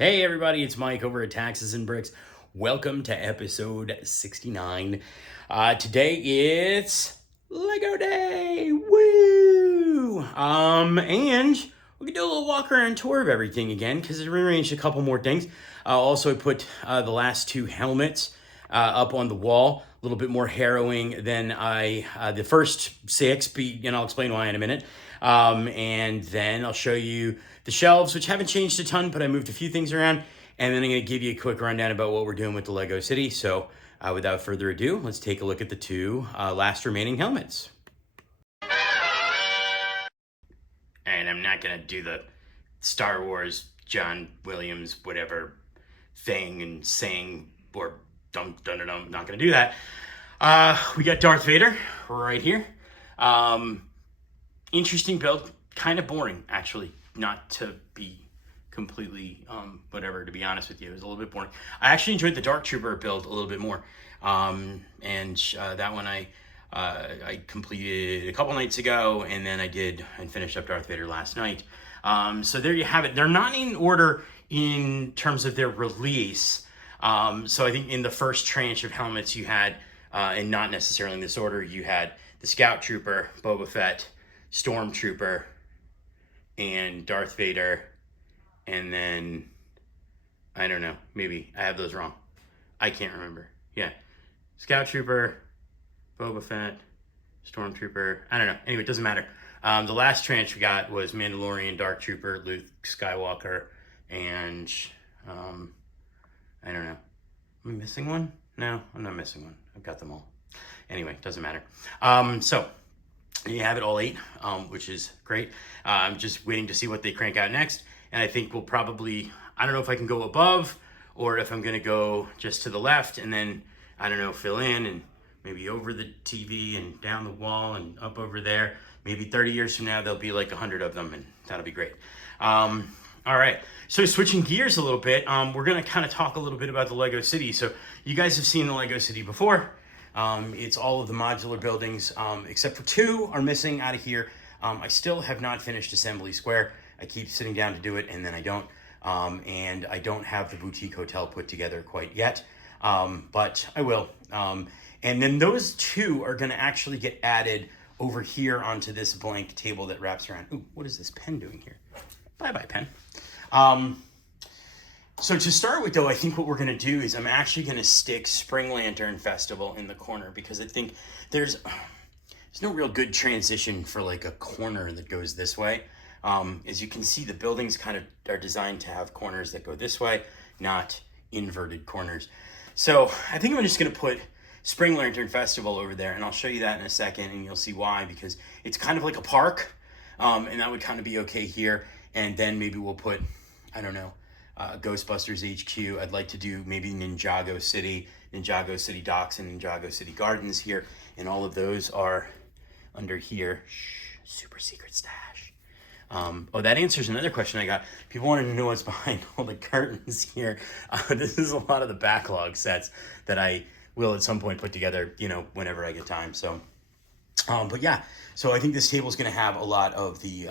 Hey everybody, it's Mike over at Taxes and Bricks. Welcome to episode 69. Today it's Lego Day! Woo! And we can do a little walk around tour of everything again because I rearranged a couple more things. Also, I put the last two helmets up on the wall. A little bit more harrowing than the first six, and I'll explain why in a minute. And then I'll show you the shelves, which haven't changed a ton, but I moved a few things around. And then I'm going to give you a quick rundown about what we're doing with the Lego City. So without further ado, let's take a look at the two last remaining helmets. And I'm not going to do the Star Wars, John Williams, whatever thing and saying, or dum dum dum. I'm not going to do that. We got Darth Vader right here. Interesting build, kind of boring, actually, not to be completely whatever, to be honest with you. It was a little bit boring. I actually enjoyed the Dark Trooper build a little bit more. That one I completed a couple nights ago, and then I did and finished up Darth Vader last night. So there you have it. They're not in order in terms of their release. So I think in the first tranche of helmets you had, and not necessarily in this order, you had the Scout Trooper, Boba Fett, Stormtrooper, and Darth Vader, and then, I don't know, maybe I have those wrong. I can't remember. Yeah, Scout Trooper, Boba Fett, Stormtrooper, I don't know. Anyway, it doesn't matter. The last tranche we got was Mandalorian, Dark Trooper, Luke Skywalker, and, I don't know. Am I missing one? No, I'm not missing one. I've got them all. Anyway, doesn't matter. So you have it all 8, which is great. I'm just waiting to see what they crank out next. And I think we'll probably, I don't know if I can go above or if I'm going to go just to the left and then, I don't know, fill in and maybe over the TV and down the wall and up over there. Maybe 30 years from now, there'll be like 100 of them, and that'll be great. All right, so switching gears a little bit, we're going to kind of talk a little bit about the Lego City. So you guys have seen the Lego City before. It's all of the modular buildings, except for 2 are missing out of here. I still have not finished Assembly Square. I keep sitting down to do it, and then I don't. And I don't have the boutique hotel put together quite yet, but I will. And then those 2 are going to actually get added over here onto this blank table that wraps around. Ooh, what is this pen doing here? Bye-bye, pen. So to start with, though, I think what we're going to do is I'm actually going to stick Spring Lantern Festival in the corner because I think there's no real good transition for like a corner that goes this way. As you can see, the buildings kind of are designed to have corners that go this way, not inverted corners. So I think I'm just going to put Spring Lantern Festival over there, and I'll show you that in a second, and you'll see why, because it's kind of like a park, and that would kind of be okay here. And then maybe we'll put, I don't know, Ghostbusters HQ. I'd like to do maybe Ninjago City Docks, and Ninjago City Gardens here, and all of those are under here. Shh, super secret stash. Oh, that answers another question I got. People wanted to know what's behind all the curtains here. This is a lot of the backlog sets that I will at some point put together, whenever I get time. So, but yeah, so I think this table is going to have a lot of the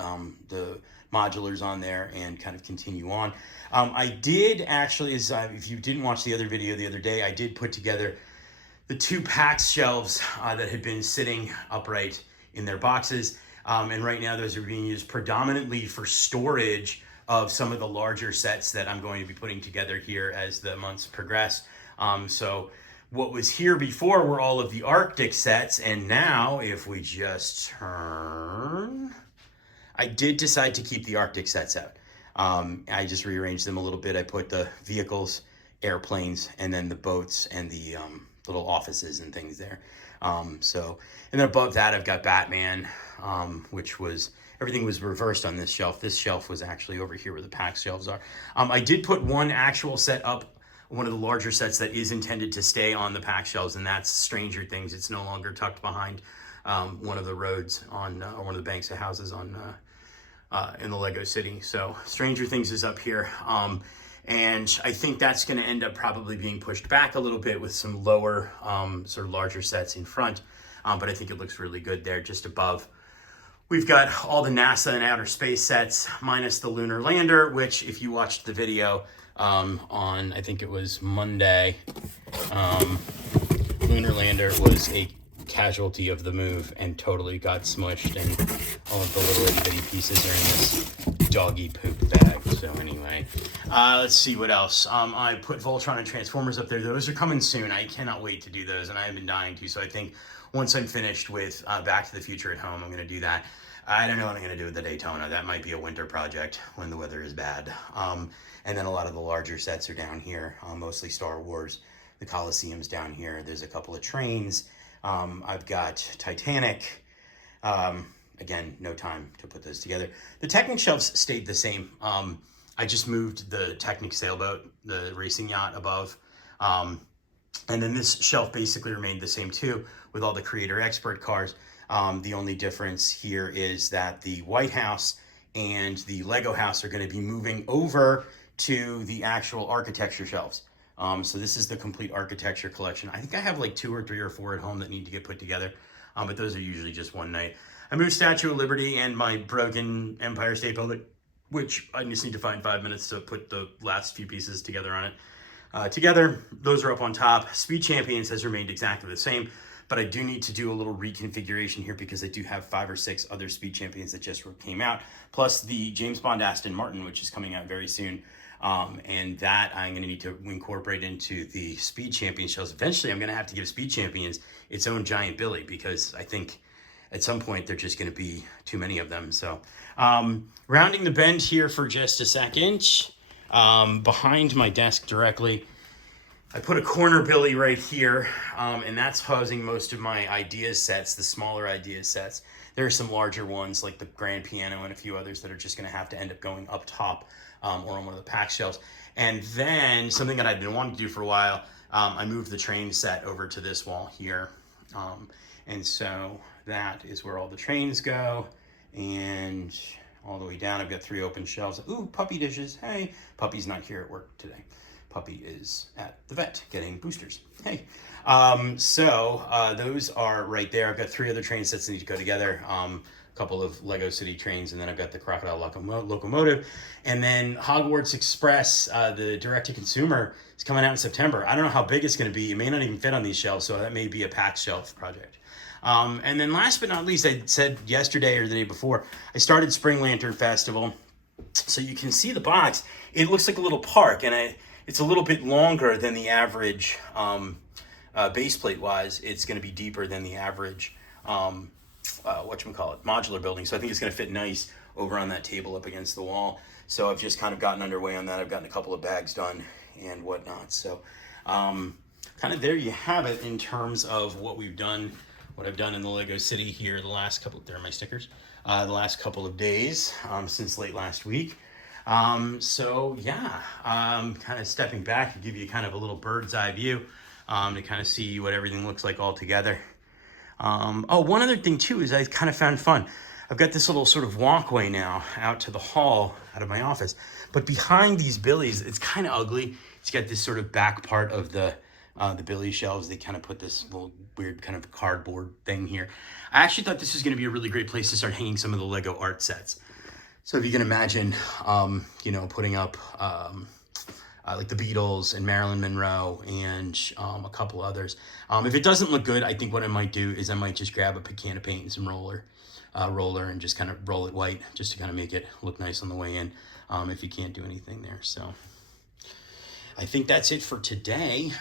modulars on there and kind of continue on. I did actually, if you didn't watch the other video the other day, I did put together the 2 PAX shelves that had been sitting upright in their boxes. And right now those are being used predominantly for storage of some of the larger sets that I'm going to be putting together here as the months progress. So what was here before were all of the Arctic sets, and now if we just turn, I did decide to keep the Arctic sets out. I just rearranged them a little bit. I put the vehicles, airplanes, and then the boats and the little offices and things there. And then above that, I've got Batman, which was, everything was reversed on this shelf. This shelf was actually over here where the PAX shelves are. I did put one actual set up, one of the larger sets that is intended to stay on the PAX shelves, and that's Stranger Things. It's no longer tucked behind one of the roads on, or one of the banks of houses on in the Lego City. So Stranger Things is up here. And I think that's going to end up probably being pushed back a little bit with some lower, sort of larger sets in front. But I think it looks really good there just above We've got all the NASA and outer space sets, minus the lunar lander, which if you watched the video on, I think it was Monday, lunar lander was a casualty of the move and totally got smushed, and all of the little itty bitty pieces are in this doggy poop bag. So anyway, let's see what else. I put Voltron and Transformers up there. Those are coming soon. I cannot wait to do those, and I have been dying to. So I think once I'm finished with Back to the Future at home, I'm going to do that. I don't know what I'm going to do with the Daytona. That might be a winter project when the weather is bad. And then a lot of the larger sets are down here, mostly Star Wars. The Coliseum's down here. There's a couple of trains. I've got Titanic. Again, no time to put those together. The Technic shelves stayed the same. I just moved the Technic sailboat, the racing yacht above. And then this shelf basically remained the same too, with all the Creator Expert cars. The only difference here is that the White House and the Lego house are going to be moving over to the actual architecture shelves. So this is the complete architecture collection. I think I have like 2 or 3 or 4 at home that need to get put together, but those are usually just one night. I moved Statue of Liberty and my broken Empire State Building, which I just need to find 5 minutes to put the last few pieces together on it. Together, those are up on top. Speed Champions has remained exactly the same, but I do need to do a little reconfiguration here because I do have 5 or 6 other Speed Champions that just came out, plus the James Bond Aston Martin, which is coming out very soon. And that I'm going to need to incorporate into the Speed Champions shells. Eventually, I'm going to have to give Speed Champions its own giant Billy because I think at some point they're just going to be too many of them. So rounding the bend here for just a second, behind my desk directly, I put a corner Billy right here, and that's housing most of my idea sets, the smaller idea sets. There are some larger ones like the grand piano and a few others that are just going to have to end up going up top or on one of the pack shelves. And then something that I've been wanting to do for a while, I moved the train set over to this wall here. And so that is where all the trains go. And all the way down, I've got 3 open shelves. Ooh, puppy dishes. Hey, puppy's not here at work today. Puppy is at the vet getting boosters. Hey. So those are right there. I've got 3 other train sets that need to go together. A couple of Lego City trains, and then I've got the Crocodile locomotive. And then Hogwarts Express, the direct-to-consumer, is coming out in September. I don't know how big it's going to be. It may not even fit on these shelves, so that may be a packed shelf project. And then last but not least, I said yesterday or the day before, I started Spring Lantern Festival. So you can see the box. It looks like a little park, and it's a little bit longer than the average base plate wise. It's going to be deeper than the average modular building. So I think it's going to fit nice over on that table up against the wall. So I've just kind of gotten underway on that. I've gotten a couple of bags done and whatnot. So kind of there you have it in terms of what we've done, what I've done in the Lego City here the last couple, there are my stickers, the last couple of days since late last week. So yeah, kind of stepping back to give you kind of a little bird's eye view to kind of see what everything looks like all together. Oh, one other thing too is I kind of found fun. I've got this little sort of walkway now out to the hall out of my office, but behind these Billies, it's kind of ugly. It's got this sort of back part of the Billy shelves. They kind of put this little weird kind of cardboard thing here. I actually thought this was going to be a really great place to start hanging some of the Lego art sets. So if you can imagine, putting up like the Beatles and Marilyn Monroe and a couple others. If it doesn't look good, I think what I might do is I might just grab a can of paint and some roller and just kind of roll it white just to kind of make it look nice on the way in if you can't do anything there. So I think that's it for today.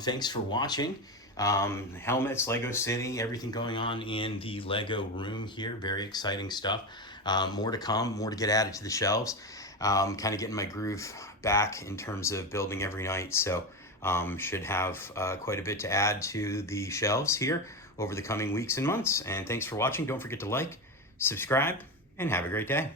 Thanks for watching. Helmets, Lego City, everything going on in the Lego room here. Very exciting stuff. More to come, more to get added to the shelves. Kind of getting my groove back in terms of building every night. So should have quite a bit to add to the shelves here over the coming weeks and months. And thanks for watching. Don't forget to like, subscribe, and have a great day.